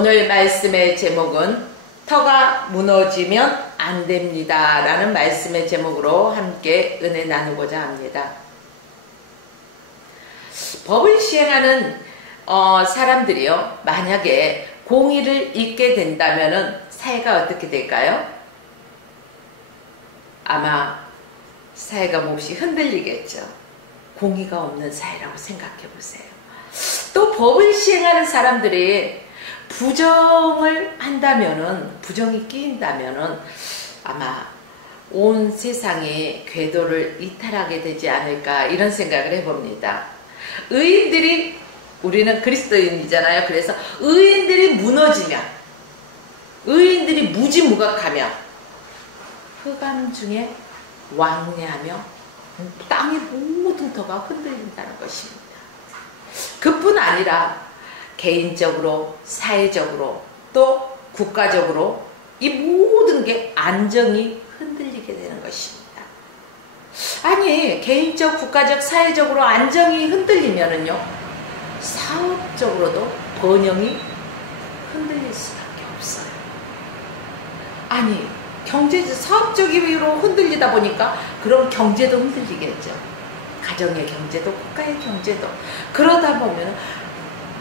오늘 말씀의 제목은 터가 무너지면 안 됩니다 라는 말씀의 제목으로 함께 은혜 나누고자 합니다. 법을 시행하는 사람들이요, 만약에 공의를 잊게 된다면 사회가 어떻게 될까요? 아마 사회가 몹시 흔들리겠죠. 공의가 없는 사회라고 생각해 보세요. 또 법을 시행하는 사람들이 부정을 한다면은, 부정이 끼인다면은 아마 온 세상이 궤도를 이탈하게 되지 않을까, 이런 생각을 해봅니다. 의인들이, 우리는 그리스도인이잖아요. 그래서 의인들이 무너지면, 의인들이 무지무각하며 흑암 중에 왕래하며 땅의 모든 터가 흔들린다는 것입니다. 그뿐 아니라 개인적으로, 사회적으로, 또 국가적으로 이 모든 게 안정이 흔들리게 되는 것입니다. 아니, 개인적, 국가적, 사회적으로 안정이 흔들리면은요, 사업적으로도 번영이 흔들릴 수밖에 없어요. 아니, 경제적, 사업적으로 흔들리다 보니까 그럼 경제도 흔들리겠죠. 가정의 경제도, 국가의 경제도. 그러다 보면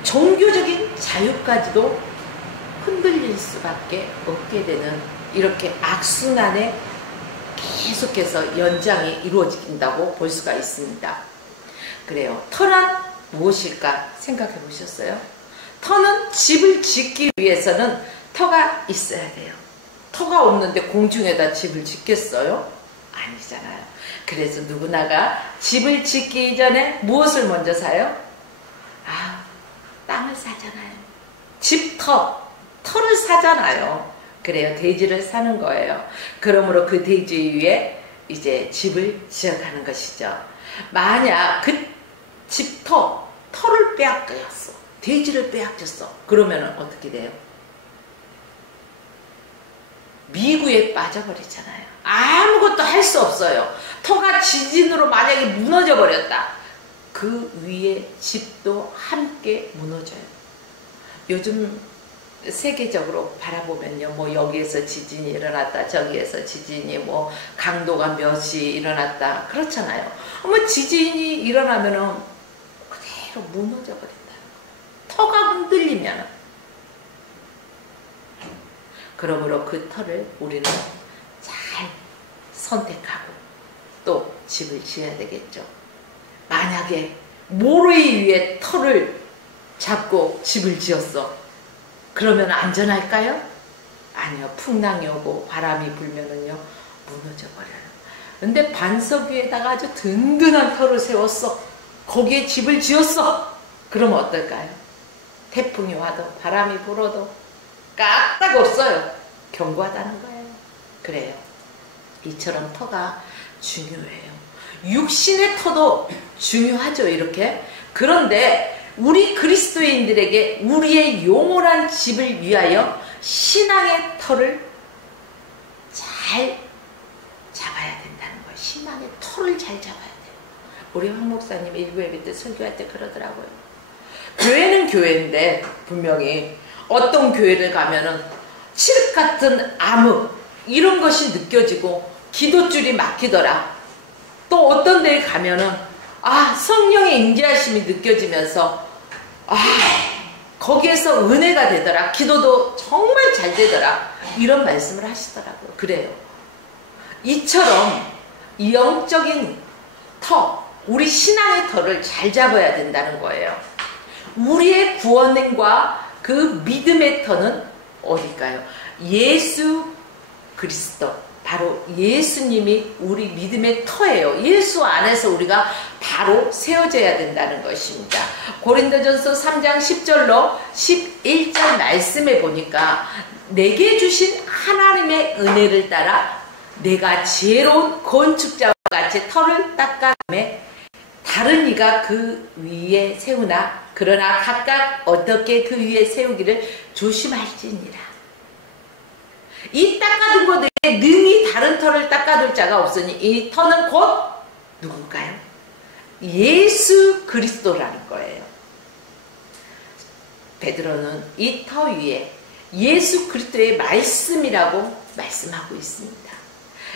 종교적인 자유까지도 흔들릴 수밖에 없게 되는, 이렇게 악순환에 계속해서 연장이 이루어진다고 볼 수가 있습니다. 그래요. 터는 무엇일까 생각해 보셨어요? 터는 집을 짓기 위해서는 터가 있어야 돼요. 터가 없는데 공중에다 집을 짓겠어요? 아니잖아요. 그래서 누구나가 집을 짓기 전에 무엇을 먼저 사요? 땅을 사잖아요. 터를 사잖아요. 그래요. 대지를 사는 거예요. 그러므로 그 대지 위에 이제 집을 지어가는 것이죠. 만약 그 터를 빼앗겼어. 대지를 빼앗겼어. 그러면 어떻게 돼요? 미구에 빠져버리잖아요. 아무것도 할 수 없어요. 터가 지진으로 만약에 무너져 버렸다. 그 위에 집도 함께 무너져요. 요즘 세계적으로 바라보면요, 뭐 여기에서 지진이 일어났다, 저기에서 지진이 뭐 강도가 몇이 일어났다, 그렇잖아요. 뭐 지진이 일어나면은 그대로 무너져 버린다. 터가 흔들리면. 그러므로 그 터를 우리는 잘 선택하고 또 집을 지어야 되겠죠. 만약에 모래 위에 터를 잡고 집을 지었어. 그러면 안전할까요? 아니요. 풍랑이 오고 바람이 불면은요, 무너져 버려요. 근데 반석 위에다가 아주 든든한 터를 세웠어. 거기에 집을 지었어. 그러면 어떨까요? 태풍이 와도 바람이 불어도 까딱 없어요. 견고하다는 거예요. 그래요. 이처럼 터가 중요해요. 육신의 터도 중요하죠, 이렇게. 그런데 우리 그리스도인들에게 우리의 영원한 집을 위하여 신앙의 터를 잘 잡아야 된다는 거예요. 신앙의 터를 잘 잡아야 돼요. 우리 황 목사님 일부 예배 때 설교할 때 그러더라고요. 교회는 교회인데 분명히 어떤 교회를 가면은 칠흑 같은 암흑 이런 것이 느껴지고 기도줄이 막히더라. 또 어떤 데에 가면은 성령의 임재하심이 느껴지면서 거기에서 은혜가 되더라. 기도도 정말 잘 되더라. 이런 말씀을 하시더라고요. 그래요. 이처럼 영적인 터, 우리 신앙의 터를 잘 잡아야 된다는 거예요. 우리의 구원과 그 믿음의 터는 어딜까요? 예수 그리스도, 바로 예수님이 우리 믿음의 터예요. 예수 안에서 우리가 바로 세워져야 된다는 것입니다. 고린도전서 3장 10절로 11절 말씀에 보니까 내게 주신 하나님의 은혜를 따라 내가 지혜로운 건축자와 같이 터를 닦아가며 다른 이가 그 위에 세우나 그러나 각각 어떻게 그 위에 세우기를 조심할지니라. 이 닦아둔 것에 능히 다른 터를 닦아둘 자가 없으니 이 터는 곧 누굴까요? 예수 그리스도라는 거예요. 베드로는 이 터 위에 예수 그리스도의 말씀이라고 말씀하고 있습니다.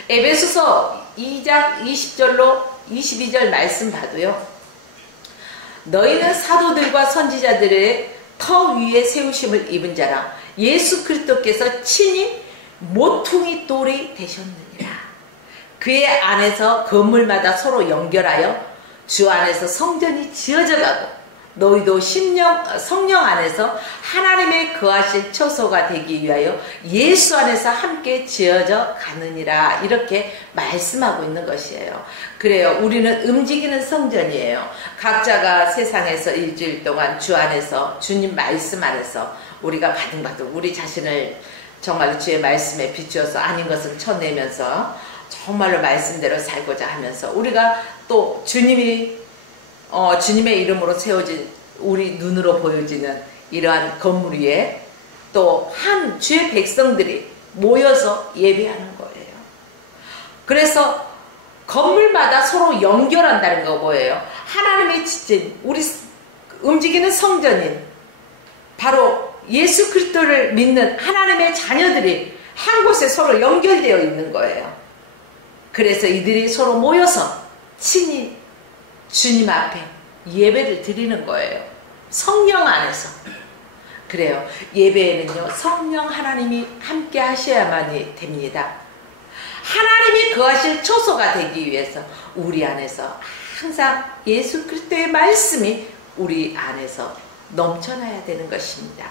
에베소서 2장 20절로 22절 말씀 봐도요. 너희는 사도들과 선지자들의 터 위에 세우심을 입은 자라 예수 그리스도께서 친히 모퉁이 돌이 되셨느니라. 그의 안에서 건물마다 서로 연결하여 주 안에서 성전이 지어져 가고 너희도 성령 안에서 하나님의 거하실 처소가 되기 위하여 예수 안에서 함께 지어져 가느니라. 이렇게 말씀하고 있는 것이에요. 그래요. 우리는 움직이는 성전이에요. 각자가 세상에서 일주일 동안 주 안에서 주님 말씀 안에서 우리가 바둥바둥 우리 자신을 정말로 주의 말씀에 비추어서 아닌 것은 쳐내면서 정말로 말씀대로 살고자 하면서 우리가 또 주님의 이름으로 세워진 우리 눈으로 보여지는 이러한 건물 위에 또 한 주의 백성들이 모여서 예배하는 거예요. 그래서 건물마다 서로 연결한다는 거 뭐예요? 하나님의 지진, 우리 움직이는 성전인 바로 예수 그리스도를 믿는 하나님의 자녀들이 한 곳에 서로 연결되어 있는 거예요. 그래서 이들이 서로 모여서 친히 주님 앞에 예배를 드리는 거예요. 성령 안에서. 그래요. 예배에는요, 성령 하나님이 함께 하셔야만이 됩니다. 하나님이 거하실 처소가 되기 위해서 우리 안에서 항상 예수 그리스도의 말씀이 우리 안에서 넘쳐나야 되는 것입니다.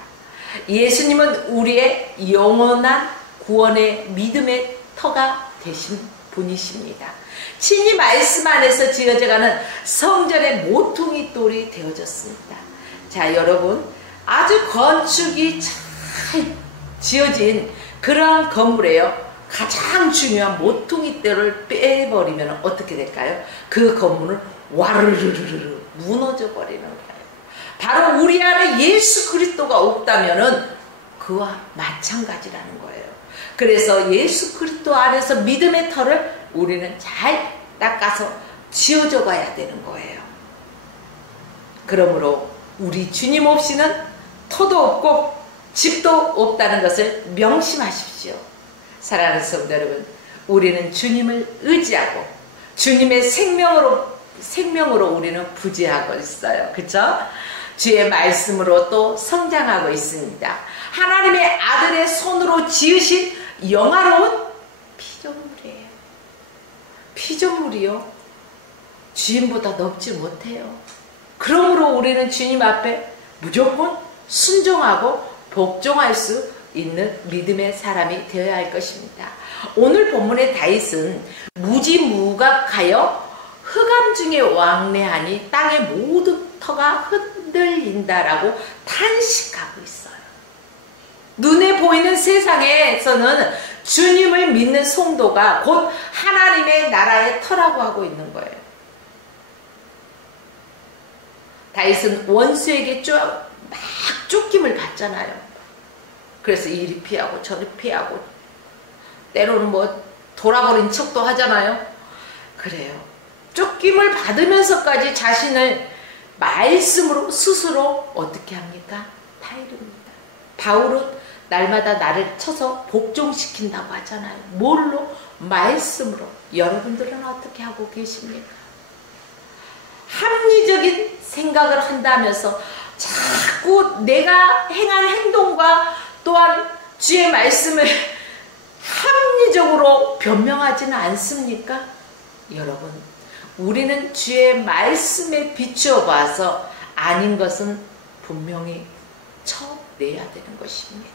예수님은 우리의 영원한 구원의 믿음의 터가 되신 분이십니다. 친히 말씀 안에서 지어져가는 성전의 모퉁이 돌이 되어졌습니다. 자, 여러분, 아주 건축이 잘 지어진 그러한 건물에요, 가장 중요한 모퉁이 돌을 빼버리면 어떻게 될까요? 그 건물은 와르르르르 무너져 버리는 거예요. 바로 우리 안에 예수 그리스도가 없다면은 그와 마찬가지라는 거예요. 그래서 예수 그리스도 안에서 믿음의 터를 우리는 잘 닦아서 지어져 가야 되는 거예요. 그러므로 우리 주님 없이는 터도 없고 집도 없다는 것을 명심하십시오. 사랑하는 성도 여러분, 우리는 주님을 의지하고 주님의 생명으로 우리는 부재하고 있어요. 그렇죠? 주의 말씀으로 또 성장하고 있습니다. 하나님의 아들의 손으로 지으신 영화로운 피조물이에요. 피조물이요, 주인보다 높지 못해요. 그러므로 우리는 주님 앞에 무조건 순종하고 복종할 수 있는 믿음의 사람이 되어야 할 것입니다. 오늘 본문의 다윗은 무지무각하여 흑암 중에 왕래하니 땅의 모든 터가 흔들린다라고 탄식하고 있어요. 눈에 보이는 세상에서는 주님을 믿는 성도가 곧 하나님의 나라의 터라고 하고 있는 거예요. 다윗은 원수에게 막 쫓김을 받잖아요. 그래서 이리 피하고 저리 피하고 때로는 뭐 돌아버린 척도 하잖아요. 그래요. 쫓김을 받으면서까지 자신을 말씀으로 스스로 어떻게 합니까? 타이릅니다. 바울은 날마다 나를 쳐서 복종시킨다고 하잖아요. 뭘로? 말씀으로. 여러분들은 어떻게 하고 계십니까? 합리적인 생각을 한다면서 자꾸 내가 행한 행동과 또한 주의 말씀을 합리적으로 변명하지는 않습니까? 여러분, 우리는 주의 말씀에 비추어 봐서 아닌 것은 분명히 쳐내야 되는 것입니다.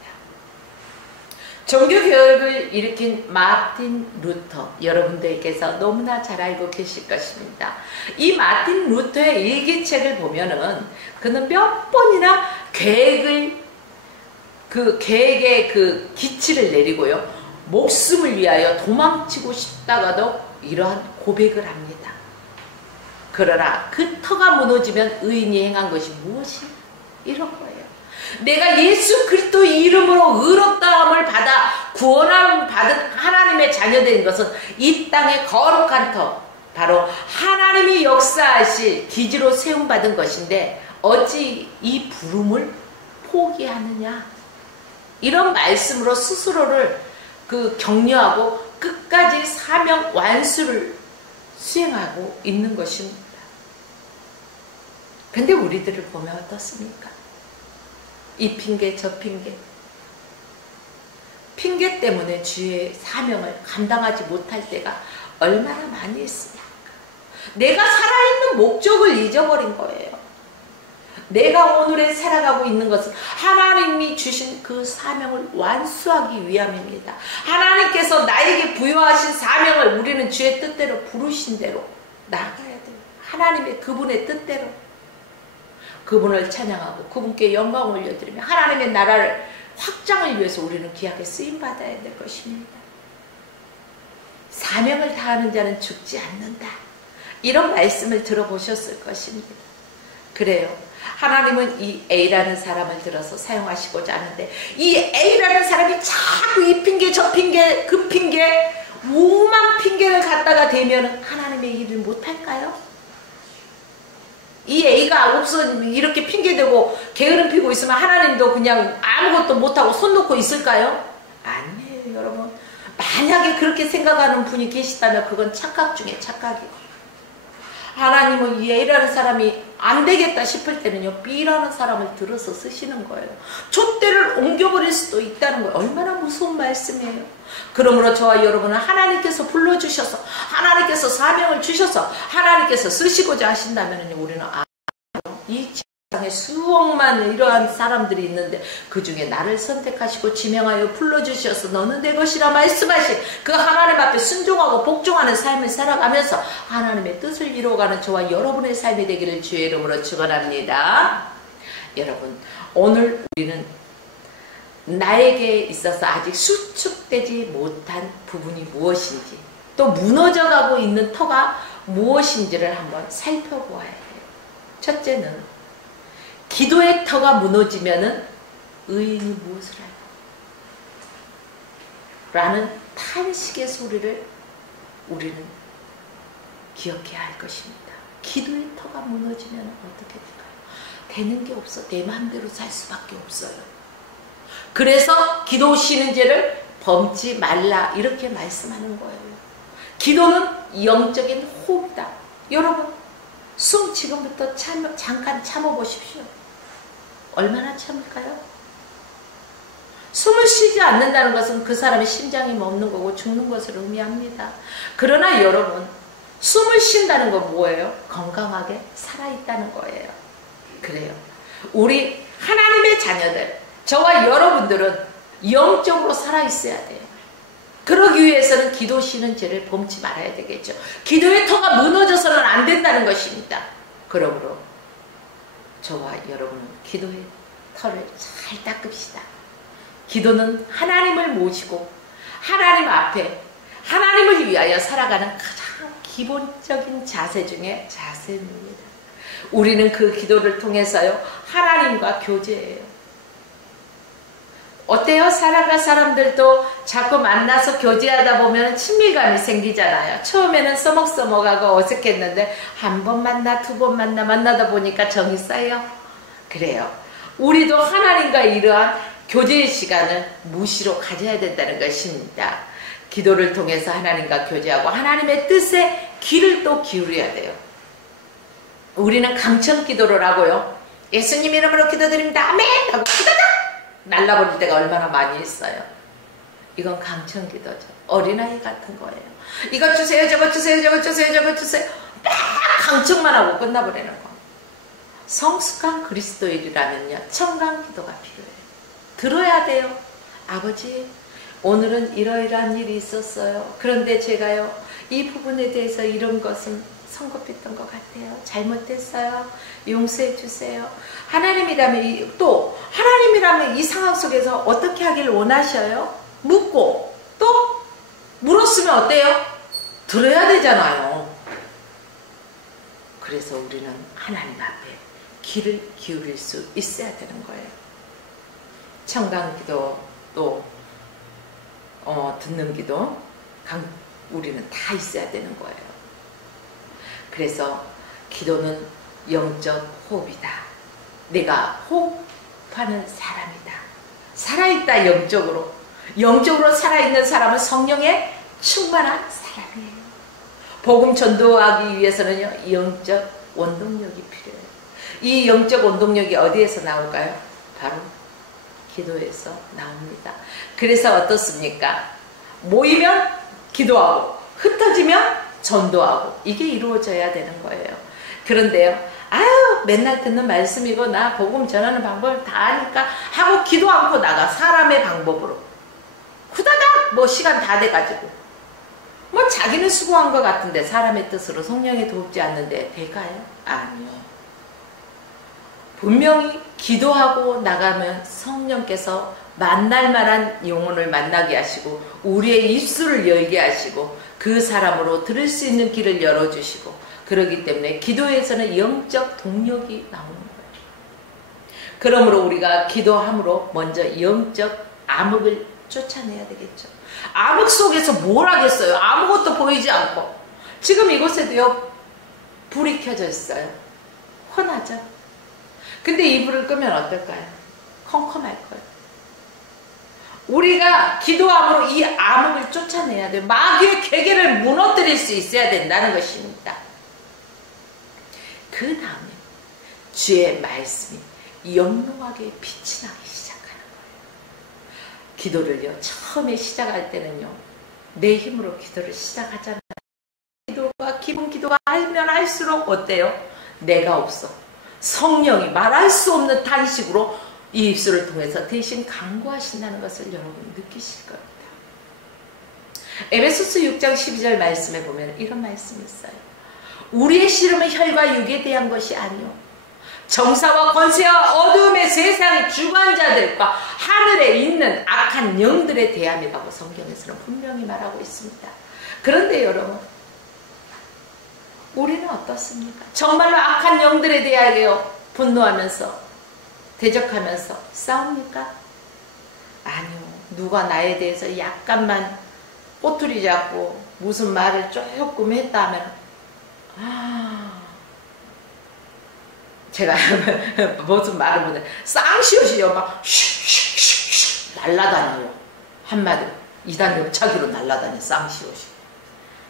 종교개혁을 일으킨 마틴 루터, 여러분들께서 너무나 잘 알고 계실 것입니다. 이 마틴 루터의 일기책을 보면은 그는 몇 번이나 계획의 그 기치를 내리고요, 목숨을 위하여 도망치고 싶다가도 이러한 고백을 합니다. 그러나 그 터가 무너지면 의인이 행한 것이 무엇이? 이런 거예요. 내가 예수 그리스도 이름으로 의롭다함을 받아 구원함을 받은 하나님의 자녀된 것은 이 땅의 거룩한 터, 바로 하나님이 역사하실 기지로 세움받은 것인데 어찌 이 부름을 포기하느냐? 이런 말씀으로 스스로를 격려하고 끝까지 사명 완수를 수행하고 있는 것입니다. 근데 우리들을 보면 어떻습니까? 이 핑계 저 핑계, 핑계 때문에 주의 사명을 감당하지 못할 때가 얼마나 많이 있습니까? 내가 살아있는 목적을 잊어버린 거예요. 내가 오늘에 살아가고 있는 것은 하나님이 주신 그 사명을 완수하기 위함입니다. 하나님께서 나에게 부여하신 사명을 우리는 주의 뜻대로 부르신 대로 나아가야 돼요. 하나님의 그분의 뜻대로 그분을 찬양하고 그분께 영광을 올려드리며 하나님의 나라를 확장을 위해서 우리는 귀하게 쓰임받아야 될 것입니다. 사명을 다하는 자는 죽지 않는다. 이런 말씀을 들어보셨을 것입니다. 그래요. 하나님은 이 A라는 사람을 들어서 사용하시고자 하는데 이 A라는 사람이 자꾸 이 핑계 저 핑계 그 핑계 오만 핑계를 갖다가 대면 하나님의 일을 못할까요? 이 A가 없어 이렇게 핑계대고 게으름 피고 있으면 하나님도 그냥 아무것도 못하고 손 놓고 있을까요? 아니에요, 여러분. 만약에 그렇게 생각하는 분이 계시다면 그건 착각 중에 착각이에요. 하나님은 이 A라는 사람이 안 되겠다 싶을 때는요, B라는 사람을 들어서 쓰시는 거예요. 촛대를 옮겨버릴 수도 있다는 거예요. 얼마나 무서운 말씀이에요. 그러므로 저와 여러분은 하나님께서 불러주셔서 하나님께서 사명을 주셔서 하나님께서 쓰시고자 하신다면 우리는 이 세상에 수억만 이러한 사람들이 있는데 그 중에 나를 선택하시고 지명하여 불러주셔서 너는 내 것이라 말씀하신 그 하나님 앞에 순종하고 복종하는 삶을 살아가면서 하나님의 뜻을 이루어가는 저와 여러분의 삶이 되기를 주의 이름으로 축원합니다. 여러분, 오늘 우리는 나에게 있어서 아직 수축되지 못한 부분이 무엇인지 또 무너져가고 있는 터가 무엇인지를 한번 살펴보아야 해요. 첫째는 기도의 터가 무너지면은 의인이 무엇을 할까? 라는 탄식의 소리를 우리는 기억해야 할 것입니다. 기도의 터가 무너지면 어떻게 될까요? 되는 게 없어. 내 마음대로 살 수밖에 없어요. 그래서 기도 쉬는 죄를 범치 말라 이렇게 말씀하는 거예요. 기도는 영적인 호흡이다. 여러분, 숨 지금부터 잠깐 참아보십시오. 얼마나 참을까요? 숨을 쉬지 않는다는 것은 그 사람의 심장이 멎는 거고 죽는 것을 의미합니다. 그러나 여러분, 숨을 쉰다는 건 뭐예요? 건강하게 살아있다는 거예요. 그래요. 우리 하나님의 자녀들, 저와 여러분들은 영적으로 살아있어야 돼요. 그러기 위해서는 기도 쉬는 죄를 범치 말아야 되겠죠. 기도의 터가 무너져서는 안 된다는 것입니다. 그러므로 저와 여러분은 기도의 터를 잘 닦읍시다. 기도는 하나님을 모시고 하나님 앞에 하나님을 위하여 살아가는 가장 기본적인 자세 중에 자세입니다. 우리는 그 기도를 통해서요, 하나님과 교제해요. 어때요? 살아갈 사람들도 자꾸 만나서 교제하다 보면 친밀감이 생기잖아요. 처음에는 써먹써먹하고 어색했는데 한 번 만나, 두 번 만나다 보니까 정이 쌓여. 그래요. 우리도 하나님과 이러한 교제의 시간을 무시로 가져야 된다는 것입니다. 기도를 통해서 하나님과 교제하고 하나님의 뜻에 귀를 또 기울여야 돼요. 우리는 강청 기도를 하고요. 예수님 이름으로 기도드립니다. 아멘! 하고 기도다! 날라버릴 때가 얼마나 많이 있어요. 이건 강청 기도죠. 어린아이 같은 거예요. 이것 주세요, 저것 주세요, 저것 주세요, 저것 주세요. 딱 강청만 하고 끝나버리는 거. 성숙한 그리스도인이라면요, 청강 기도가 필요해요. 들어야 돼요. 아버지, 오늘은 이러이러한 일이 있었어요. 그런데 제가요, 이 부분에 대해서 이런 것은 성급했던 것 같아요. 잘못했어요. 용서해 주세요. 하나님이라면 이 상황 속에서 어떻게 하길 원하셔요? 묻고 또 물었으면 어때요? 들어야 되잖아요. 그래서 우리는 하나님 앞에 귀를 기울일 수 있어야 되는 거예요. 청강기도 또 듣는 기도 우리는 다 있어야 되는 거예요. 그래서 기도는 영적 호흡이다. 내가 호흡할 대적하는 사람이다. 살아있다. 영적으로. 영적으로 살아있는 사람은 성령에 충만한 사람이에요. 복음 전도하기 위해서는요, 영적 원동력이 필요해요. 이 영적 원동력이 어디에서 나올까요? 바로 기도에서 나옵니다. 그래서 어떻습니까? 모이면 기도하고 흩어지면 전도하고 이게 이루어져야 되는 거예요. 그런데요, 아유 맨날 듣는 말씀이고 나 복음 전하는 방법을 다 아니까 하고 기도 않고 나가. 사람의 방법으로 후다닥 뭐 시간 다 돼가지고 뭐 자기는 수고한 것 같은데 사람의 뜻으로 성령이 돕지 않는데 될까요? 아니요. 분명히 기도하고 나가면 성령께서 만날 만한 영혼을 만나게 하시고 우리의 입술을 열게 하시고 그 사람으로 들을 수 있는 길을 열어주시고, 그렇기 때문에 기도에서는 영적 동력이 나오는 거예요. 그러므로 우리가 기도함으로 먼저 영적 암흑을 쫓아내야 되겠죠. 암흑 속에서 뭘 하겠어요? 아무것도 보이지 않고. 지금 이곳에도요, 불이 켜져 있어요. 훤하죠? 근데 이 불을 끄면 어떨까요? 컴컴할 거예요. 우리가 기도함으로 이 암흑을 쫓아내야 돼요. 마귀의 계계를 무너뜨릴 수 있어야 된다는 것입니다. 그 다음에 주의 말씀이 영롱하게 빛이 나기 시작하는 거예요. 기도를요, 처음에 시작할 때는요, 내 힘으로 기도를 시작하잖아요. 기도가 기본 기도가 하면 할수록 어때요? 내가 없어. 성령이 말할 수 없는 탄식으로 이 입술을 통해서 대신 강구하신다는 것을 여러분 느끼실 겁니다. 에베소서 6장 12절 말씀에 보면 이런 말씀이 있어요. 우리의 씨름은 혈과 육에 대한 것이 아니요 정사와 권세와 어둠의 세상의 주관자들과 하늘에 있는 악한 영들에 대함이라고 성경에서는 분명히 말하고 있습니다. 그런데 여러분, 우리는 어떻습니까? 정말로 악한 영들에 대하여 분노하면서 대적하면서 싸웁니까? 아니요. 누가 나에 대해서 약간만 꼬투리 잡고 무슨 말을 조금 했다 하면 제가 무슨 말을 못해 쌍시옷이요 막 슉슉슉슉 날라다녀요. 한마디로 이단 옆차기로 날라다녀 쌍시옷이.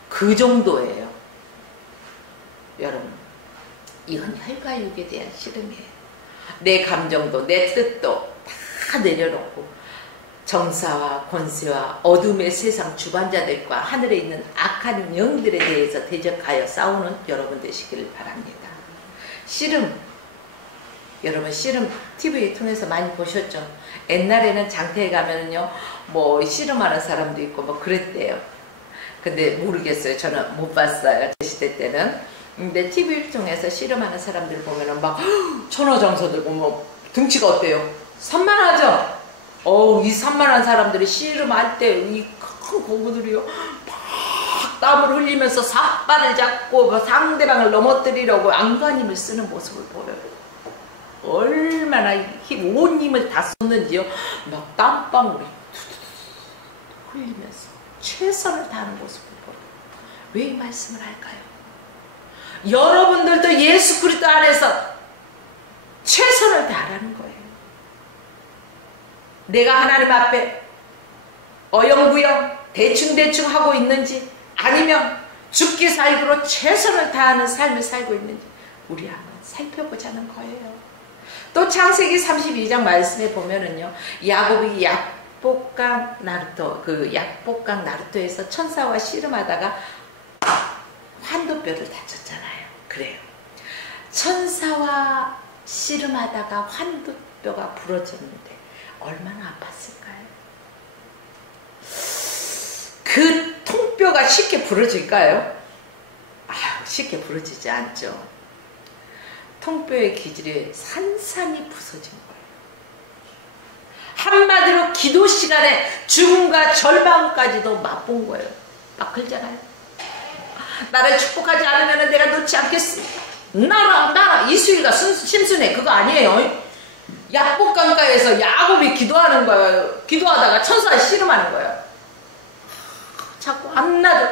그 정도예요. 여러분, 이건 혈과 육에 대한 씨름이에요. 내 감정도 내 뜻도 다 내려놓고 정사와 권세와 어둠의 세상 주관자들과 하늘에 있는 악한 영들에 대해서 대적하여 싸우는 여러분 되시기를 바랍니다. 씨름, 여러분 씨름 TV 통해서 많이 보셨죠? 옛날에는 장터에 가면은요, 뭐 씨름하는 사람도 있고 뭐 그랬대요. 근데 모르겠어요. 저는 못 봤어요. 제 시대 때는. 근데 TV를 통해서 씨름하는 사람들 보면은 막 천하장사 들고 뭐 등치가 어때요? 산만하죠? 이 산만한 사람들이 씨름할 때 이 큰 고구들이요 막 땀을 흘리면서 삿발을 잡고 상대방을 넘어뜨리려고 안간힘을 쓰는 모습을 보여요. 얼마나 온 힘을 다 쏟는지요. 막 땀방울이 흘리면서 최선을 다하는 모습을 보여요. 왜 이 말씀을 할까요? 여러분들도 예수 그리스도 안에서 최선을 다하라는 거예요. 내가 하나님 앞에 어영부영 대충대충 하고 있는지 아니면 죽기 살기로 최선을 다하는 삶을 살고 있는지 우리 한번 살펴보자는 거예요. 또 창세기 32장 말씀에 보면은요, 야곱이 약복강 나루토에서 천사와 씨름하다가 환도뼈를 다쳤잖아요. 그래요. 천사와 씨름하다가 환도뼈가 부러졌는데 얼마나 아팠을까요? 그 통뼈가 쉽게 부러질까요? 쉽게 부러지지 않죠. 통뼈의 기질이 산산이 부서진 거예요. 한마디로 기도 시간에 죽음과 절망까지도 맛본 거예요. 막 그러잖아요. 나를 축복하지 않으면 내가 놓지 않겠습니다. 나라 이수일과 심순애 그거 아니에요. 약복강가에서 야곱이 기도하는 거예요. 기도하다가 천사가 씨름하는 거예요. 자꾸 안 놔줘.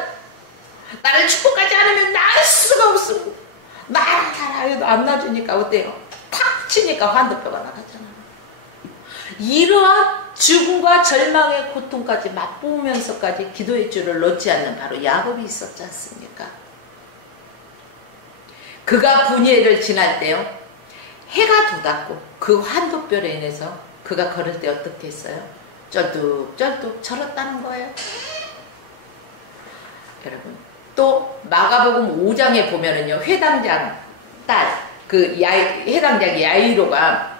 나를 축복하지 않으면 날 수가 없어. 나를 안 놔주니까 어때요? 탁 치니까 환도뼈가 나갔잖아. 이러한 죽음과 절망의 고통까지 맛보면서까지 기도의 줄을 놓지 않는 바로 야곱이 있었지 않습니까? 그가 분이엘을 지날 때요, 해가 돋았고 그 환도별에 인해서 그가 걸을 때 어떻게 했어요? 쩔뚝쩔뚝 절었다는 거예요. 여러분, 또 마가복음 5장에 보면은요, 회당장 딸, 회당장 야이로가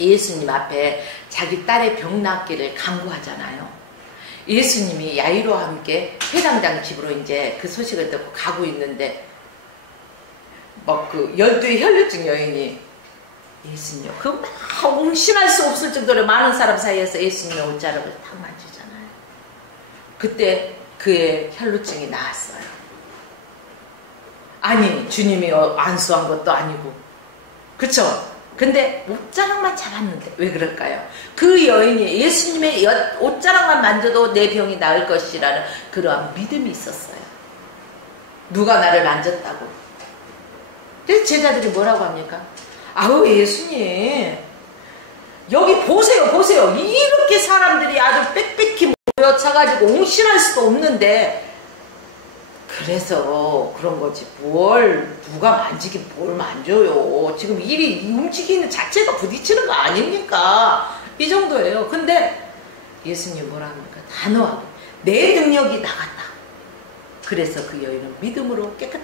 예수님 앞에 자기 딸의 병 낫기를 간구하잖아요. 예수님이 야이로와 함께 회당장 집으로 이제 그 소식을 듣고 가고 있는데, 막 그 12의 혈류증 여인이 예수님, 그 옹심할 수 없을 정도로 많은 사람 사이에서 예수님의 옷자락을 탁 만지잖아요. 그때 그의 혈루증이 나았어요. 아니, 주님이 안수한 것도 아니고, 그쵸? 근데 옷자락만 잡았는데 왜 그럴까요? 그 여인이 예수님의 옷자락만 만져도 내 병이 나을 것이라는 그러한 믿음이 있었어요. 누가 나를 만졌다고. 그래서 제자들이 뭐라고 합니까? 아우, 예수님, 여기 보세요, 보세요. 이렇게 사람들이 아주 빽빽히 모여차가지고 옹신할 수도 없는데, 그래서 그런 거지, 누가 만지긴 뭘 만져요. 지금 일이 움직이는 자체가 부딪히는 거 아닙니까? 이 정도예요. 근데 예수님 뭐라 합니까? 단호하게 내 능력이 나갔다. 그래서 그 여인은 믿음으로 깨끗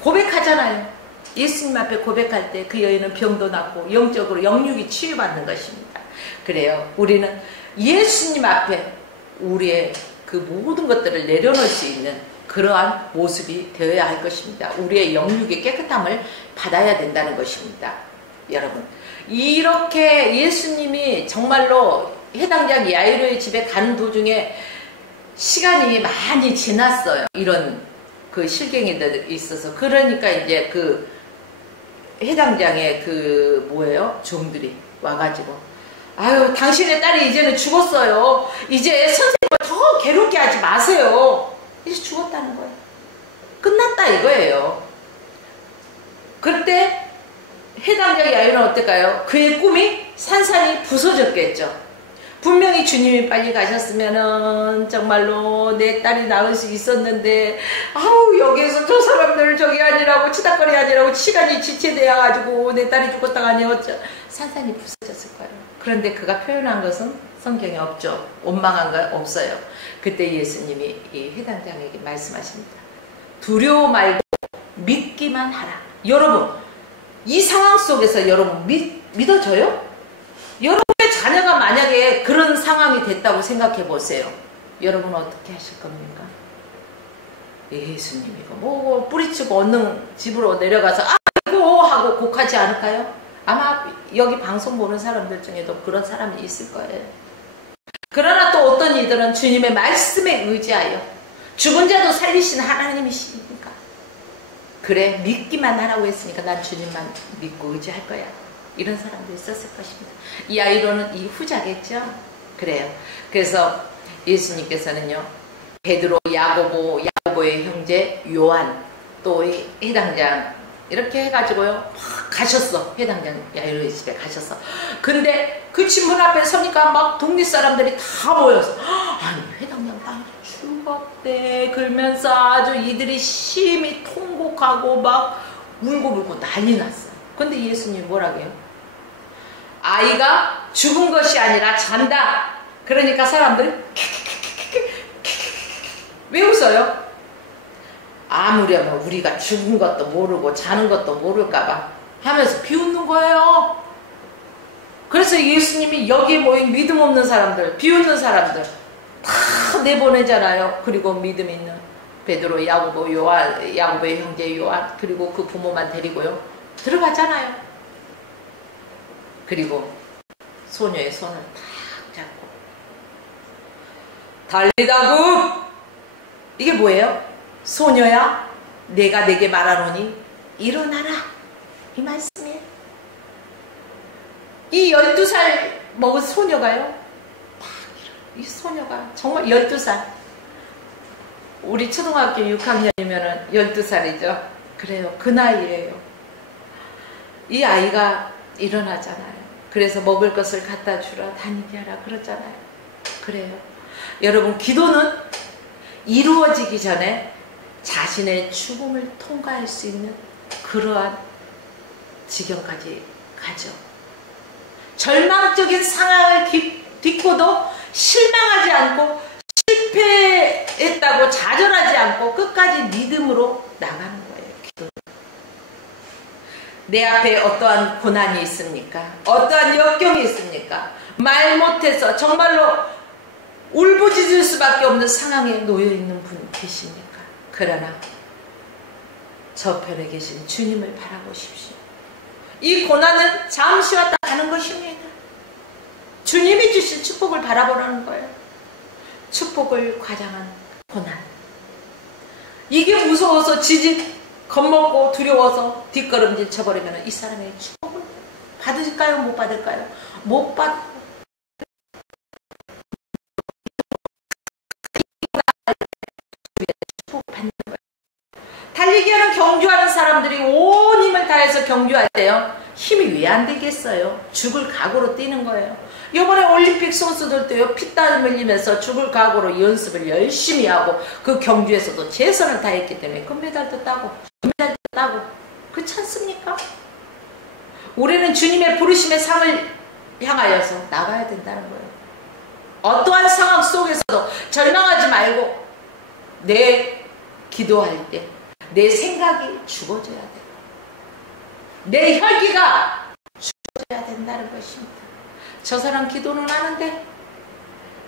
고백하잖아요. 예수님 앞에 고백할 때 그 여인은 병도 낫고 영적으로 영육이 치유받는 것입니다. 그래요. 우리는 예수님 앞에 우리의 그 모든 것들을 내려놓을 수 있는 그러한 모습이 되어야 할 것입니다. 우리의 영육의 깨끗함을 받아야 된다는 것입니다. 여러분, 이렇게 예수님이 정말로 해당장 야이로의 집에 가는 도중에 시간이 많이 지났어요. 이런 그 실갱이들이 있어서. 그러니까 이제 그 해당장의 종들이 와가지고, 아유, 당신의 딸이 이제는 죽었어요. 이제 선생님을 더 괴롭게 하지 마세요. 이제 죽었다는 거예요. 끝났다 이거예요. 그때 해당장 야이로는 어떨까요? 그의 꿈이 산산이 부서졌겠죠. 분명히 주님이 빨리 가셨으면은 정말로 내 딸이 나을 수 있었는데, 아우, 여기에서 저 사람들 저기 아니라고 치닥거리 아니라고 시간이 지체되어 가지고 내 딸이 죽었다가 아니 어쩌, 산산이 부서졌을 거예요. 그런데 그가 표현한 것은 성경에 없죠. 원망한 거 없어요. 그때 예수님이 이 해당장에게 말씀하십니다. 두려워 말고 믿기만 하라. 여러분, 이 상황 속에서 여러분 믿어져요? 여러분의 자녀가 만약에 그런 상황이 됐다고 생각해 보세요. 여러분은 어떻게 하실 겁니까? 예수님 이거 뭐 뿌리치고 얻는 집으로 내려가서 아이고 하고 곡하지 않을까요? 아마 여기 방송 보는 사람들 중에도 그런 사람이 있을 거예요. 그러나 또 어떤 이들은 주님의 말씀에 의지하여 죽은 자도 살리신 하나님이시니까, 그래, 믿기만 하라고 했으니까 난 주님만 믿고 의지할 거야. 이런 사람도 있었을 것입니다. 이 아이로는 이 후자겠죠? 그래요. 그래서 예수님께서는요, 베드로, 야고보의 형제 요한, 또 해당장, 이렇게 해가지고요, 막 가셨어. 해당장 야이로의 집에 가셨어. 근데 그 집 문 앞에 서니까 막 동네 사람들이 다 모였어. 아니, 해당장 딸이 죽었대. 그러면서 아주 이들이 심히 통곡하고 막 울고 난리 났어요. 근데 예수님이 뭐라고 해요? 아이가 죽은 것이 아니라 잔다. 그러니까 사람들이 왜 웃어요? 아무려면 우리가 죽은 것도 모르고 자는 것도 모를까봐 하면서 비웃는 거예요. 그래서 예수님이 여기에 모인 믿음 없는 사람들, 비웃는 사람들 다 내보내잖아요. 그리고 믿음 있는 베드로, 야고보, 요한, 야고보의 형제 요한, 그리고 그 부모만 데리고요, 들어가잖아요. 그리고 소녀의 손을 탁 잡고 달리다구, 이게 뭐예요? 소녀야, 내가 내게 말하노니 일어나라, 이 말씀이에요. 이 12살 먹은 소녀가요, 이 소녀가 정말 12살, 우리 초등학교 6학년이면 12살이죠. 그래요. 그 나이에요. 이 아이가 일어나잖아요. 그래서 먹을 것을 갖다 주라, 다니게 하라 그러잖아요. 그래요. 여러분, 기도는 이루어지기 전에 자신의 죽음을 통과할 수 있는 그러한 지경까지 가죠. 절망적인 상황을 딛고도 실망하지 않고 실패했다고 좌절하지 않고 끝까지 믿음으로 나가는 거예요. 기도는. 내 앞에 어떠한 고난이 있습니까? 어떠한 역경이 있습니까? 말 못해서 정말로 울부짖을 수밖에 없는 상황에 놓여있는 분 계십니까? 그러나 저편에 계신 주님을 바라보십시오. 이 고난은 잠시 왔다 가는 것입니다. 주님이 주신 축복을 바라보라는 거예요. 축복을 과장한 고난. 이게 무서워서 지지 겁먹고 두려워서 뒷걸음질 쳐버리면 이 사람의 축복을 받을까요? 못 받을까요? 못 받. 축복받는 거예요. 달리기하는 경주하는 사람들이 온 힘을 다해서 경주할 때요, 힘이 왜 안 되겠어요? 죽을 각오로 뛰는 거예요. 이번에 올림픽 선수들도요, 피땀 흘리면서 죽을 각오로 연습을 열심히 하고 그 경주에서도 최선을 다했기 때문에 금메달도 따고 금메달도 따고 그렇지 않습니까? 우리는 주님의 부르심의 상을 향하여서 나가야 된다는 거예요. 어떠한 상황 속에서도 절망하지 말고 내 기도할 때 내 생각이 죽어져야 돼요. 내 혈기가 죽어져야 된다는 것입니다. 저 사람 기도는 하는데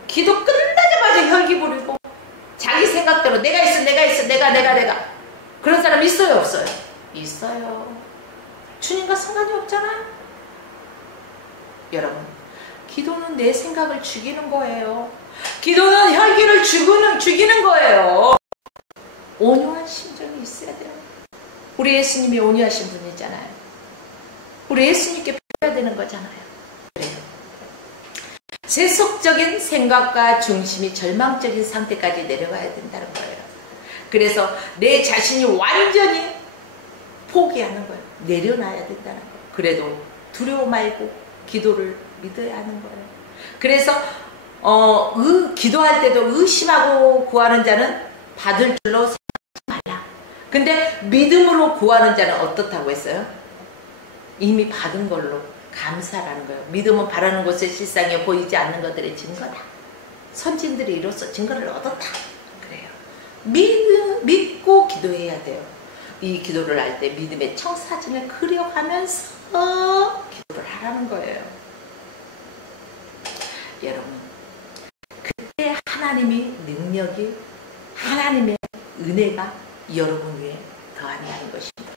기도 끝나자마자 혈기 부리고 자기 생각대로 내가 있어 내가 그런 사람 있어요 없어요? 있어요. 주님과 상관이 없잖아요. 여러분, 기도는 내 생각을 죽이는 거예요. 기도는 혈기를 죽이는 거예요. 온유한 심정이 있어야 돼요. 우리 예수님이 온유하신 분이잖아요. 우리 예수님께 배워야 되는 거잖아요. 그래요. 세속적인 생각과 중심이 절망적인 상태까지 내려가야 된다는 거예요. 그래서 내 자신이 완전히 포기하는 거예요. 내려놔야 된다는 거예요. 그래도 두려워 말고 기도를 믿어야 하는 거예요. 그래서 기도할 때도 의심하고 구하는 자는 받을 줄로 생각하지 말라. 근데 믿음으로 구하는 자는 어떻다고 했어요? 이미 받은 걸로 감사라는 거예요. 믿음은 바라는 곳에 실상에 보이지 않는 것들의 증거다. 선진들이 이로써 증거를 얻었다. 그래요. 믿고 기도해야 돼요. 이 기도를 할 때 믿음의 청사진을 그려가면서 기도를 하라는 거예요. 여러분, 그때 하나님의 능력이, 하나님의 은혜가 여러분 위에 더하게 하는 것입니다.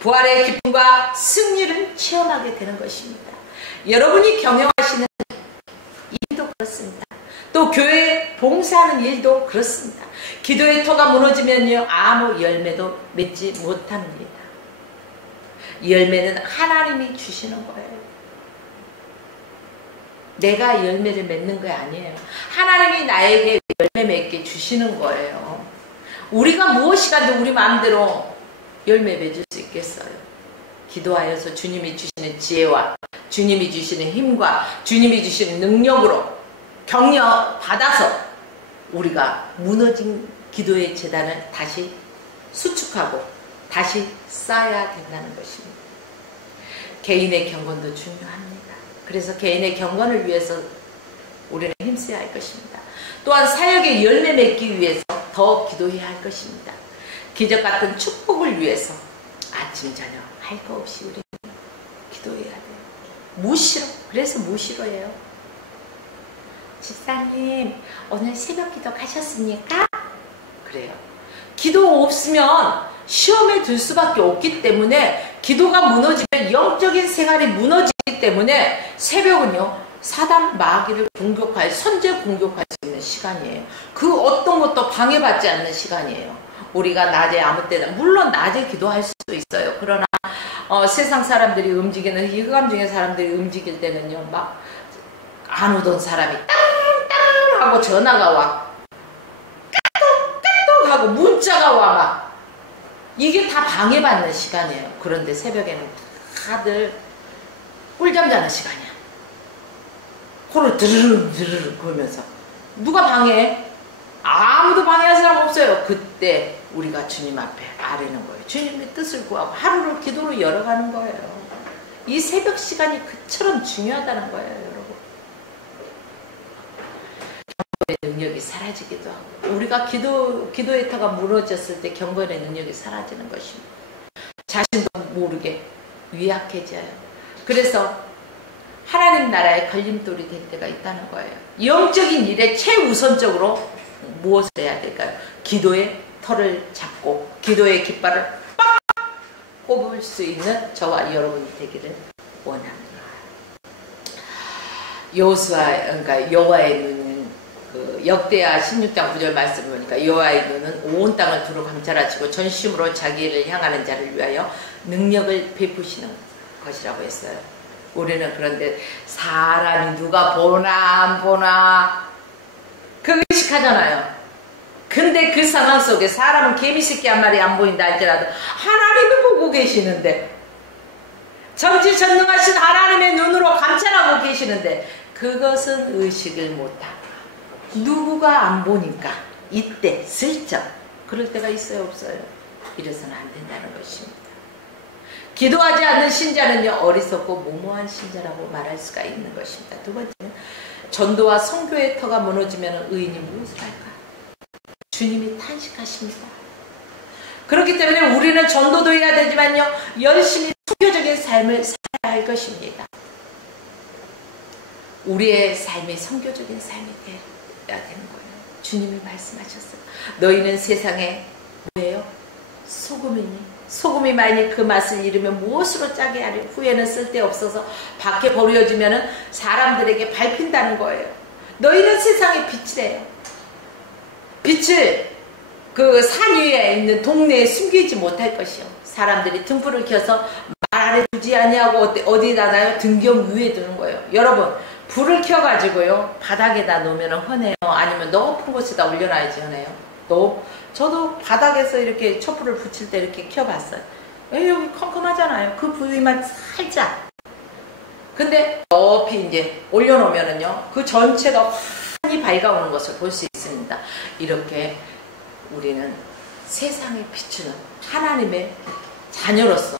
부활의 기쁨과 승리를 체험하게 되는 것입니다. 여러분이 경영하시는 일도 그렇습니다. 또 교회 봉사하는 일도 그렇습니다. 기도의 터가 무너지면요, 아무 열매도 맺지 못합니다. 열매는 하나님이 주시는 거예요. 내가 열매를 맺는 거 아니에요. 하나님이 나에게 열매 맺게 주시는 거예요. 우리가 무엇이라도 우리 마음대로 열매 맺을 수 있겠어요? 기도하여서 주님이 주시는 지혜와 주님이 주시는 힘과 주님이 주시는 능력으로 격려 받아서 우리가 무너진 기도의 재단을 다시 수축하고 다시 쌓아야 된다는 것입니다. 개인의 경건도 중요합니다. 그래서 개인의 경건을 위해서 우리는 힘써야 할 것입니다. 또한 사역의 열매 맺기 위해서 더 기도해야 할 것입니다. 기적 같은 축복을 위해서 아침 저녁 할 거 없이 우리는 기도해야 돼요. 무시로. 그래서 무시로예요. 집사님, 오늘 새벽 기도 가셨습니까? 그래요. 기도 없으면 시험에 들 수밖에 없기 때문에, 기도가 무너지면 영적인 생활이 무너지기 때문에 새벽은요, 사단 마귀를 공격할, 선제 공격할 수 있는 시간이에요. 그 어떤 것도 방해받지 않는 시간이에요. 우리가 낮에 아무 때나, 물론 낮에 기도할 수도 있어요. 그러나 세상 사람들이 움직이는, 흑암중의 사람들이 움직일 때는요, 막 안 오던 사람이 땅땅 하고 전화가 와, 까똑까똑 하고 문자가 와, 막 이게 다 방해받는 시간이에요. 그런데 새벽에는 다들 꿀잠 자는 시간이야. 코를 드르륵 드르륵 그러면서 누가 방해해? 아무도 방해할 사람 없어요. 그때 우리가 주님 앞에 아뢰는 거예요. 주님의 뜻을 구하고 하루를 기도로 열어가는 거예요. 이 새벽 시간이 그처럼 중요하다는 거예요, 여러분. 경건의 능력이 사라지기도 하고 우리가 기도의 터가 무너졌을 때 경건의 능력이 사라지는 것입니다. 자신도 모르게 위약해져요. 그래서 하나님 나라에 걸림돌이 될 때가 있다는 거예요. 영적인 일에 최우선적으로 무엇을 해야 될까요? 기도의 털을 잡고 기도의 깃발을 빡 꼽을 수 있는 저와 여러분이 되기를 원합니다. 그러니까 여호와의 눈은 그 역대하 16장 9절 말씀을 보니까 여호와의 눈은 온 땅을 두루 감찰하시고 전심으로 자기를 향하는 자를 위하여 능력을 베푸시는 것이라고 했어요. 우리는 그런데 사람이 누가 보나 안 보나 그 의식하잖아요. 근데 그 상황 속에 사람은 개미새끼 한 마리 안 보인다 할지라도 하나님을 보고 계시는데 전지전능하신 하나님의 눈으로 감찰하고 계시는데 그것은 의식을 못하고 누구가 안 보니까 이때 슬쩍 그럴 때가 있어요 없어요? 이래서는 안 된다는 것입니다. 기도하지 않는 신자는요 어리석고 무모한 신자라고 말할 수가 있는 것입니다. 두 번째는 전도와 선교의 터가 무너지면 의인이 무엇을 할까? 주님이 탄식하십니다. 그렇기 때문에 우리는 전도도 해야 되지만요 열심히 선교적인 삶을 살아야 할 것입니다. 우리의 삶이 선교적인 삶이 되어야 되는 거예요. 주님이 말씀하셨어요. 너희는 세상에 뭐예요? 소금이니 소금이 만일 그 맛을 잃으면 무엇으로 짜게 하리? 후에는 쓸데없어서 밖에 버려지면 사람들에게 밟힌다는 거예요. 너희는 세상의 빛이래요. 빛을 그 산 위에 있는 동네에 숨기지 못할 것이요. 사람들이 등불을 켜서 말 아래 두지 아니하고 어디다 놔요? 등경 위에 두는 거예요. 여러분 불을 켜가지고요 바닥에다 놓으면 흔해요? 아니면 높은 곳에다 올려놔야지 흔해요? 저도 바닥에서 이렇게 촛불을 붙일 때 이렇게 켜봤어요. 여기 컴컴하잖아요. 그 부위만 살짝. 근데 높이 이제 올려놓으면은요, 그 전체가 환히 밝아오는 것을 볼 수 있습니다. 이렇게 우리는 세상에 비추는 하나님의 자녀로서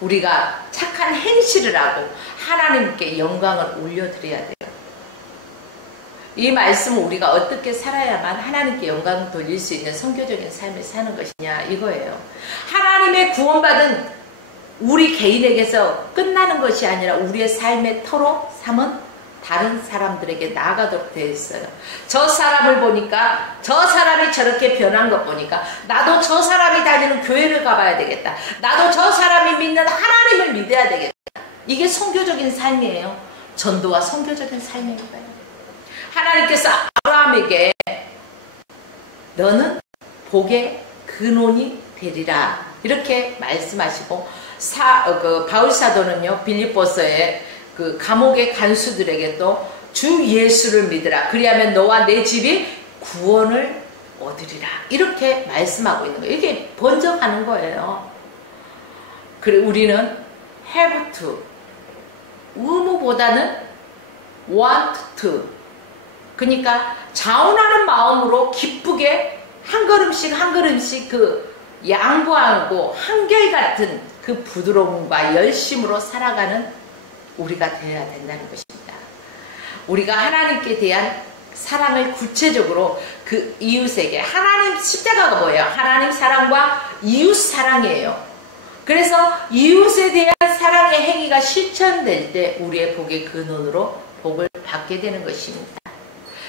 우리가 착한 행실을 하고 하나님께 영광을 올려드려야 돼요. 이 말씀은 우리가 어떻게 살아야만 하나님께 영광을 돌릴 수 있는 선교적인 삶을 사는 것이냐 이거예요. 하나님의 구원받은 우리 개인에게서 끝나는 것이 아니라 우리의 삶의 터로 삼은 다른 사람들에게 나아가도록 되어 있어요. 저 사람을 보니까 저 사람이 저렇게 변한 것 보니까 나도 저 사람이 다니는 교회를 가봐야 되겠다. 나도 저 사람이 믿는 하나님을 믿어야 되겠다. 이게 선교적인 삶이에요. 전도와 선교적인 삶입니다. 하나님께서 아브라함에게 너는 복의 근원이 되리라 이렇게 말씀하시고 바울 사도는요 빌립보서에 그 감옥의 간수들에게 또 주 예수를 믿으라 그리하면 너와 내 집이 구원을 얻으리라 이렇게 말씀하고 있는 거예요. 이게 번쩍하는 거예요. 그래 우리는 have to 의무보다는 want to 그러니까 자원하는 마음으로 기쁘게 한 걸음씩 한 걸음씩 그 양보하고 한결같은 그 부드러움과 열심으로 살아가는 우리가 되어야 된다는 것입니다. 우리가 하나님께 대한 사랑을 구체적으로 그 이웃에게 하나님 십자가가 뭐예요? 하나님 사랑과 이웃 사랑이에요. 그래서 이웃에 대한 사랑의 행위가 실천될 때 우리의 복의 근원으로 복을 받게 되는 것입니다.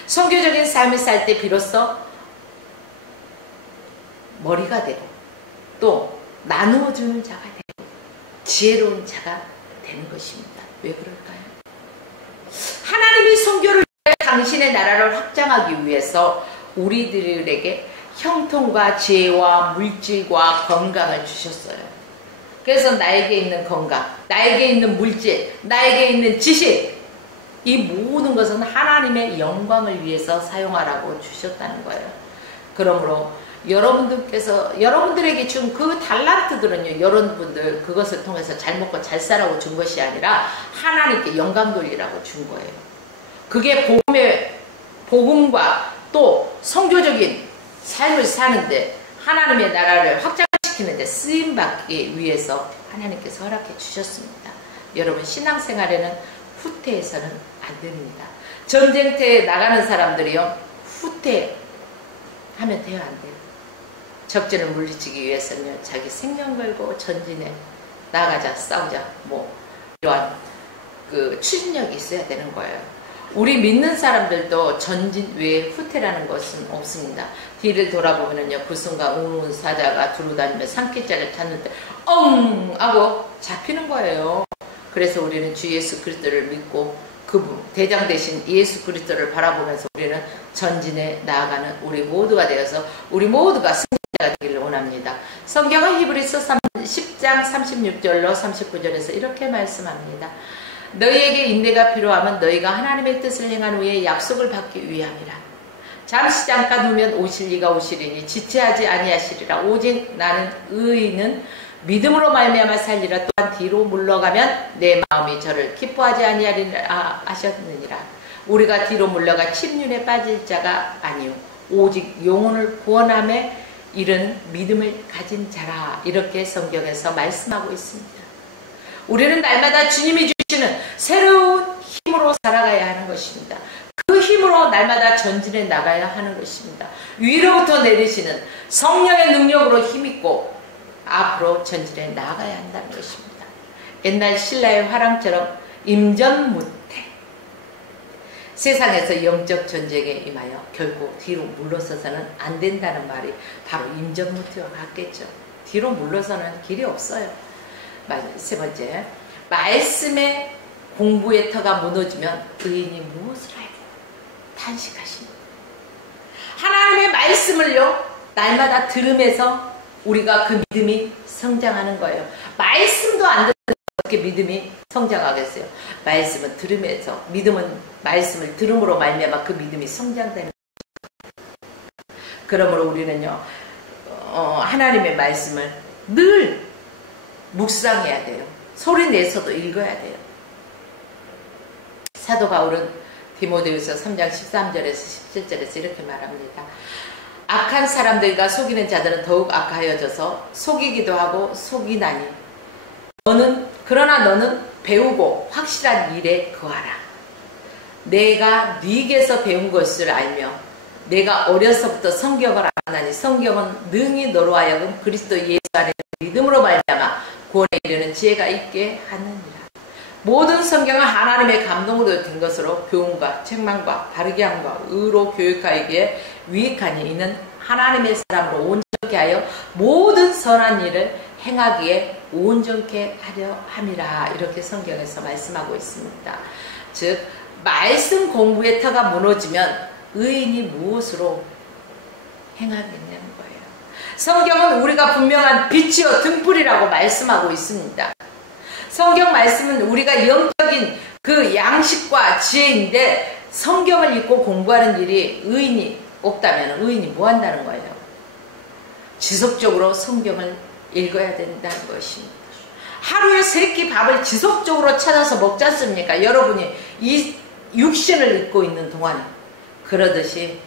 선교적인 삶을 살 때 비로소 머리가 되고 또 나누어주는 자가 되고 지혜로운 자가 되는 것입니다. 왜 그럴까요? 하나님이 선교를 위해 당신의 나라를 확장하기 위해서 우리들에게 형통과 지혜와 물질과 건강을 주셨어요. 그래서 나에게 있는 건강, 나에게 있는 물질, 나에게 있는 지식 이 모든 것은 하나님의 영광을 위해서 사용하라고 주셨다는 거예요. 그러므로 여러분들에게 준 그 달란트들은요, 여러분들 그것을 통해서 잘 먹고 잘 살라고 준 것이 아니라 하나님께 영광 돌리라고 준 거예요. 그게 복음과 또 성교적인 삶을 사는데 하나님의 나라를 확장시키는데 쓰임받기 위해서 하나님께서 허락해 주셨습니다. 여러분, 신앙생활에는 후퇴해서는 안 됩니다. 전쟁터에 나가는 사람들이요, 후퇴하면 돼요, 안 돼요? 적진을 물리치기 위해서는요, 자기 생명 걸고 전진에 나가자, 싸우자, 뭐 이러한 그 추진력이 있어야 되는 거예요. 우리 믿는 사람들도 전진 외에 후퇴라는 것은 없습니다. 뒤를 돌아보면요, 그 순간 운운사자가 두루다니며 산기자를 찾는데 엉 하고 잡히는 거예요. 그래서 우리는 주 예수 그리스도를 믿고 그분 대장 되신 예수 그리스도를 바라보면서 우리는 전진에 나아가는 우리 모두가 되어서 우리 모두가 승리자가 되기를 원합니다. 성경은 히브리서 10장 36절로 39절에서 이렇게 말씀합니다. 너희에게 인내가 필요하면 너희가 하나님의 뜻을 행한 후에 약속을 받기 위함이라. 잠시 잠깐 후면 오실 이가 오시리니 지체하지 아니하시리라. 오직 나는 의인은 믿음으로 말미암아 살리라. 또한 뒤로 물러가면 내 마음이 저를 기뻐하지 아니하리라 하셨느니라. 우리가 뒤로 물러가 침륜에 빠질 자가 아니요 오직 영혼을 구원함에 이른 믿음을 가진 자라. 이렇게 성경에서 말씀하고 있습니다. 우리는 날마다 주님이 주시는 새로운 힘으로 살아가야 하는 것입니다. 그 힘으로 날마다 전진해 나가야 하는 것입니다. 위로부터 내리시는 성령의 능력으로 힘있고 앞으로 전진해 나가야 한다는 것입니다. 옛날 신라의 화랑처럼 임전무태, 세상에서 영적 전쟁에 임하여 결국 뒤로 물러서서는 안 된다는 말이 바로 임전무태와 같겠죠. 뒤로 물러서는 길이 없어요. 세 번째, 말씀의 공부의 터가 무너지면 의인이 무엇을 하여 탄식하십니다. 하나님의 말씀을요, 날마다 들으면서 우리가 그 믿음이 성장하는 거예요. 말씀도 안 듣는데 어떻게 믿음이 성장하겠어요? 말씀은 들으면서, 믿음은 말씀을 들음으로 말미암아 그 믿음이 성장되는 거예요. 그러므로 우리는요, 하나님의 말씀을 늘 묵상해야 돼요. 소리 내서도 읽어야 돼요. 사도 바울은 디모데후서 3장 13절에서 17절에서 이렇게 말합니다. 악한 사람들과 속이는 자들은 더욱 악하여져서 속이기도 하고 속이나니 그러나 너는 배우고 확실한 일에 거하라. 내가 네게서 배운 것을 알며 내가 어려서부터 성경을 알았나니 성경은 능히 너로 하여금 그리스도 예수 안에 믿음으로 말미암아 구원에 이르는 지혜가 있게 하느니라. 모든 성경은 하나님의 감동으로 된 것으로 교훈과 책망과 바르게 함과 의로 교육하기에 유익하니 이는 하나님의 사람으로 온전케 하여 모든 선한 일을 행하기에 온전케 하려 함이라. 이렇게 성경에서 말씀하고 있습니다. 즉 말씀 공부의 터가 무너지면 의인이 무엇으로 행하겠냐는 거예요. 성경은 우리가 분명한 빛이요 등불이라고 말씀하고 있습니다. 성경 말씀은 우리가 영적인 그 양식과 지혜인데 성경을 읽고 공부하는 일이 의인이 없다면 의인이 뭐 한다는 거예요? 지속적으로 성경을 읽어야 된다는 것입니다. 하루에 3끼 밥을 지속적으로 찾아서 먹지 않습니까? 여러분이 이 육신을 읽고 있는 동안 그러듯이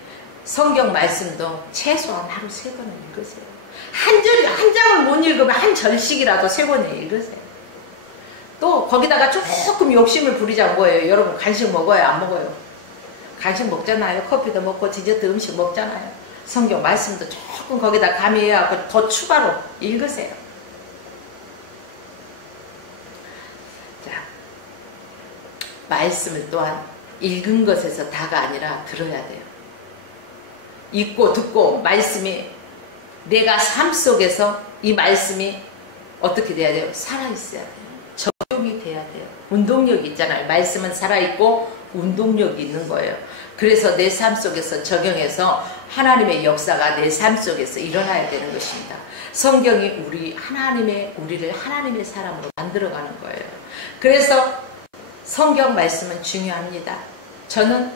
성경 말씀도 최소한 하루 3번은 읽으세요. 한 장을 못 읽으면 한 절씩이라도 3번에 읽으세요. 또 거기다가 조금 욕심을 부리자면 뭐예요? 여러분 간식 먹어요? 안 먹어요? 간식 먹잖아요. 커피도 먹고 디저트 음식 먹잖아요. 성경 말씀도 조금 거기다 가미해갖고 더 추가로 읽으세요. 자, 말씀을 또한 읽은 것에서 다가 아니라 들어야 돼요. 읽고 듣고 말씀이 내가 삶 속에서 이 말씀이 어떻게 돼야 돼요? 살아있어야 돼요. 적용이 돼야 돼요. 운동력이 있잖아요. 말씀은 살아있고 운동력이 있는 거예요. 그래서 내 삶 속에서 적용해서 하나님의 역사가 내 삶 속에서 일어나야 되는 것입니다. 성경이 우리를 하나님의 사람으로 만들어가는 거예요. 그래서 성경 말씀은 중요합니다. 저는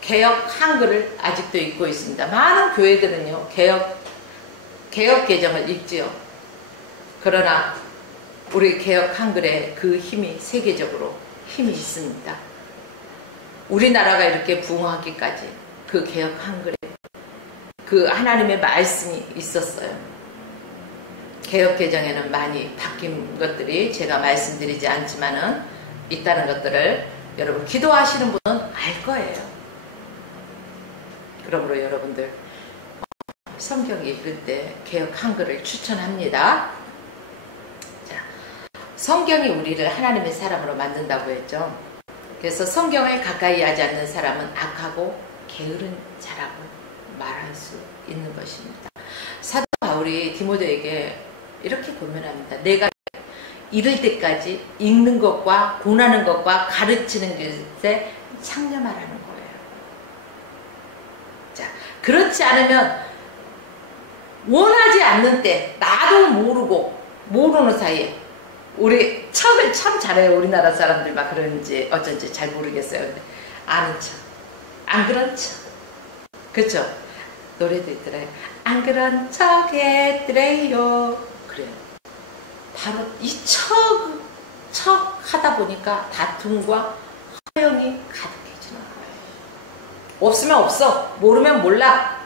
개역 한글을 아직도 읽고 있습니다. 많은 교회들은요, 개역 개정을 읽지요. 그러나 우리 개역 한글에 그 힘이 세계적으로 힘이 있습니다. 우리나라가 이렇게 부흥하기까지 그 개혁 한글에 그 하나님의 말씀이 있었어요. 개혁 개정에는 많이 바뀐 것들이 제가 말씀드리지 않지만은 있다는 것들을 여러분 기도하시는 분은 알 거예요. 그러므로 여러분들 성경 읽을 때 개혁 한글을 추천합니다. 자, 성경이 우리를 하나님의 사람으로 만든다고 했죠. 그래서 성경을 가까이 하지 않는 사람은 악하고 게으른 자라고 말할 수 있는 것입니다. 사도 바울이 디모데에게 이렇게 고면합니다. 내가 이를 때까지 읽는 것과 고나는 것과 가르치는 것에 창념하라는 거예요. 자, 그렇지 않으면 원하지 않는 때 나도 모르고 모르는 사이에 우리 척을 참 잘해요. 우리나라 사람들 막 그런지 어쩐지 잘 모르겠어요. 근데 아는 척, 안 그런 척, 그렇죠? 노래도 있더래요. 안 그런 척 했더래요. 그래요. 바로 이 척 하다 보니까 다툼과 허영이 가득해지는 거예요. 없으면 없어, 모르면 몰라.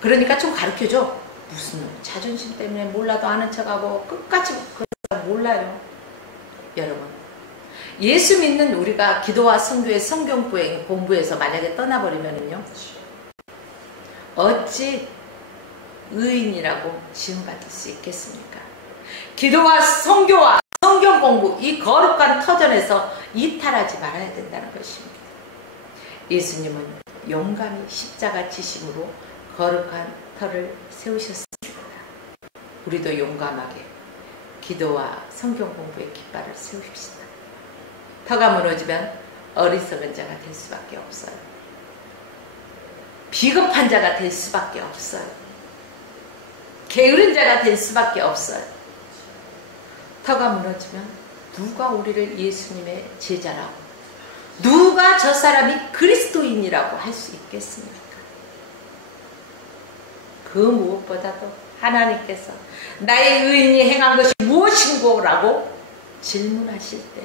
그러니까 좀 가르쳐줘. 무슨 자존심 때문에 몰라도 아는 척하고 끝까지 그 사람 몰라요. 여러분, 예수 믿는 우리가 기도와 선교의 성경 공부에서 만약에 떠나버리면요, 어찌 의인이라고 지음받을 수 있겠습니까? 기도와 선교와 성경 공부, 이 거룩한 터전에서 이탈하지 말아야 된다는 것입니다. 예수님은 용감히 십자가 지심으로 거룩한 터를 세우셨습니다. 우리도 용감하게 기도와 성경 공부의 깃발을 세웁시다. 터가 무너지면 어리석은 자가 될 수밖에 없어요. 비겁한 자가 될 수밖에 없어요. 게으른 자가 될 수밖에 없어요. 터가 무너지면 누가 우리를 예수님의 제자라고, 누가 저 사람이 그리스도인이라고 할 수 있겠습니까? 그 무엇보다도 하나님께서 나의 의인이 행한 것이 무엇인고? 라고 질문하실 때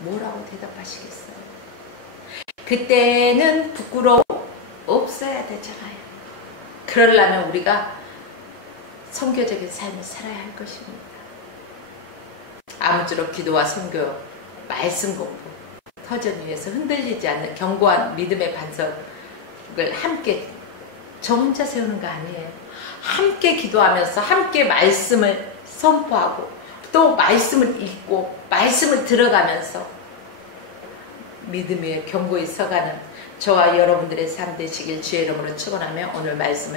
뭐라고 대답하시겠어요? 그때는 부끄러움 없어야 되잖아요. 그러려면 우리가 선교적인 삶을 살아야 할 것입니다. 아무쪼록 기도와 선교, 말씀 공부, 터전 위에서 흔들리지 않는 견고한 믿음의 반석을 함께 저 혼자 세우는 거 아니에요. 함께 기도하면서 함께 말씀을 선포하고 또 말씀을 읽고 말씀을 들어가면서 믿음 위에 견고히 서가는 저와 여러분들의 삶 되시길 주의 이름으로 축원하며 오늘 말씀을